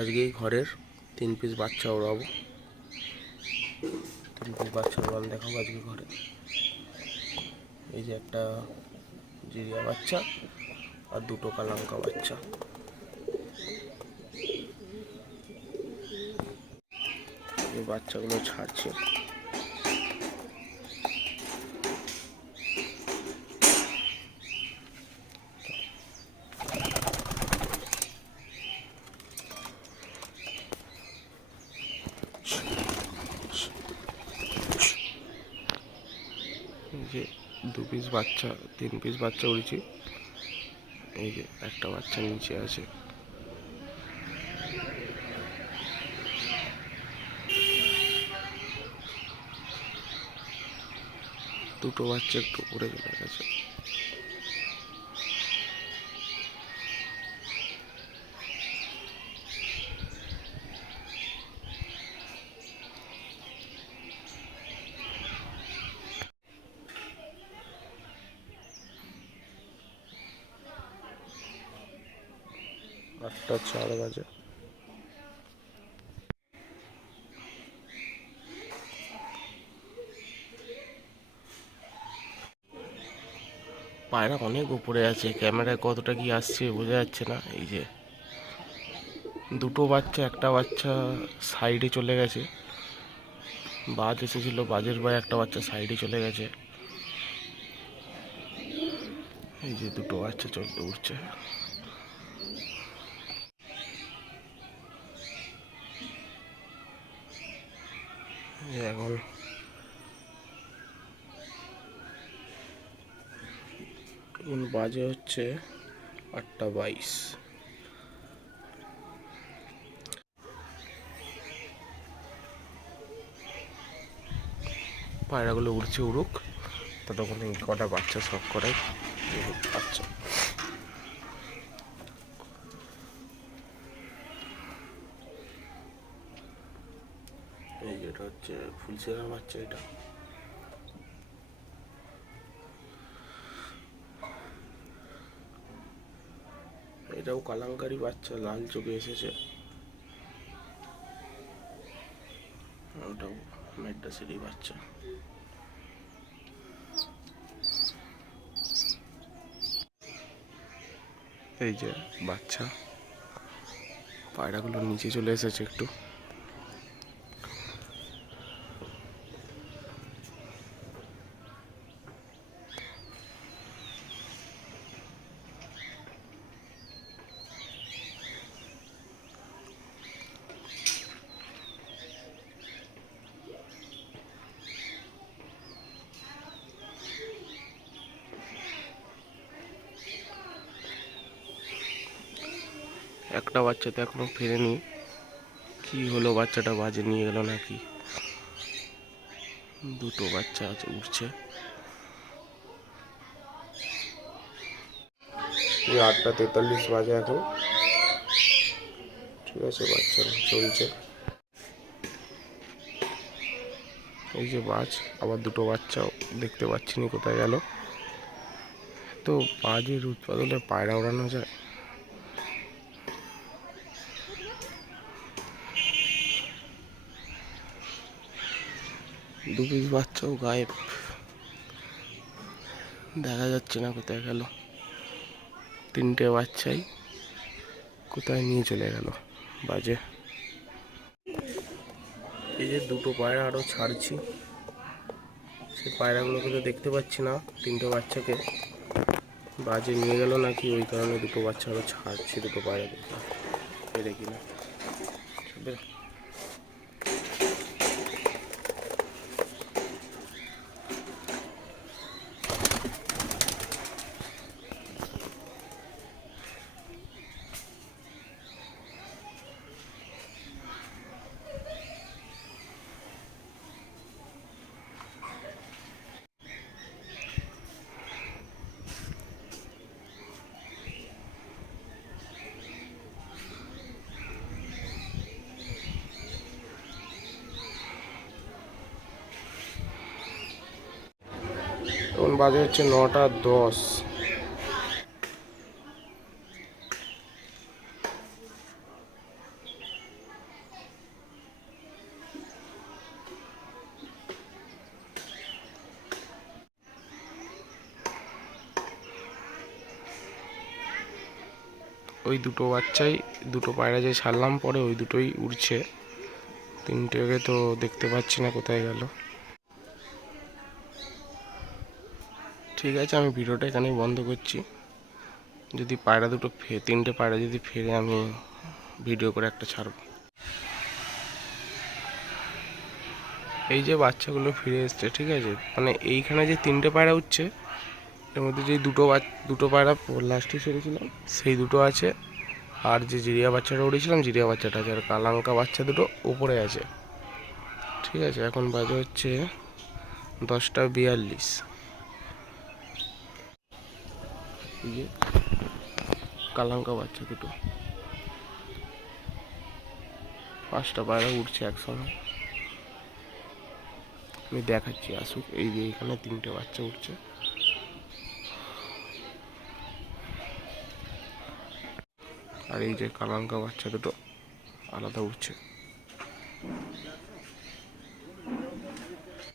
আজকে ঘরের 3 পিস বাচ্চা ওড়াবো। 3 পিস বাচ্চা ওড়ানো দেখাবো আজকে ঘরে। এই যে একটা জিরিয়া বাচ্চা আর দুটো কালাঙ্কা বাচ্চা। এই বাচ্চাগুলো ছাড়ছে। এই যে 2 পিস বাচ্চা 3 পিস বাচ্চা উড়েছি। এই যে একটা বাচ্চা নিচে আছে। দুটো বাচ্চা একটু উপরে চলে গেছে। আটটা 4 বাজে। পায়রা অনেক উপরে আছে, ক্যামেরায় কতটা কি আসছে বোঝা যাচ্ছে না। এই যে দুটো বাচ্চা, একটা বাচ্চা সাইডে চলে গেছে, বাজ এসেছিল, বাজের ভয়ে একটা বাচ্চা সাইডে চলে গেছে। এই যে দুটো বাচ্চা চলতে উঠছে। এখন বাজে হচ্ছে 8:22। পায়রাগুলো উড়ছে, উড়ুক, ততক্ষণ কটা বাচ্চা সব করাই বাচ্চা। এই যেটা হচ্ছে ফুলসেরা বাচ্চা। এটাও কালাঙ্কারি বাচ্চা, লাল চোখে এসেছে। ওটাও মেড্রাসেরই বাচ্চা। এই যে বাচ্চা, পায়রাগুলো নিচে চলে এসেছে একটু। একটা বাচ্চা তো এখনো ফেরেনি, কি হলো, বাচ্চাটা বাজে নিয়ে গেল নাকি। দুটো বাচ্চা আছে, উঠছে। 8:43 বাজে এখন। ঠিক আছে, বাচ্চা চলছে। এই যে বাজ, আবার দুটো বাচ্চাও দেখতে পাচ্ছি না কোথায় গেল। তো বাজের উৎপাদনে পায়রা ওড়ানো যায়। দু পিস বাচ্চাও গায়েব, দেখা যাচ্ছে না কোথায় গেল। 3টে বাচ্চাই কোথায় নিয়ে চলে গেল বাজে। এই যে দুটো পায়রা আরো ছাড়ছি, সে পায়রাগুলোকে তো দেখতে পাচ্ছি না। 3টে বাচ্চাকে বাজে নিয়ে গেল নাকি, ওই কারণে দুটো বাচ্চা আরো ছাড়ছি। দুটো পায়রা পেরে কিনা। এখন বাজে হচ্ছে 9:10। ওই দুটো বাচ্চাই, দুটো পায়রা যে ছাড়লাম পরে ওই দুটোই উড়ছে, তিনটেকে তো দেখতে পাচ্ছি না কোথায় গেল। ঠিক আছে, আমি ভিডিওটা এখানেই বন্ধ করছি। যদি পায়রা দুটো তিনটে পায়রা যদি ফেরে আমি ভিডিও করে একটা ছাড়ব। এই যে বাচ্চাগুলো ফিরে এসছে, ঠিক আছে, মানে এইখানে যে তিনটে পায়রা উঠছে এর মধ্যে যে দুটো পায়রা লাস্টে ছেড়েছিলাম সেই দুটো আছে, আর যে জিরিয়া বাচ্চাটা উড়েছিলাম জিরিয়া বাচ্চাটা আছে, আর কালাঙ্কা বাচ্চা দুটো উপরে আছে। ঠিক আছে, এখন বাজে হচ্ছে 10:42। এই যে কালাঙ্কা বাচ্চা দুটো, 5টা পায়রা উঠছে একসঙ্গে। আমি দেখাচ্ছি, আসুক। এই যে এখানে 3টে বাচ্চা উঠছে, আর এই যে কালাঙ্কা বাচ্চা দুটো আলাদা উঠছে।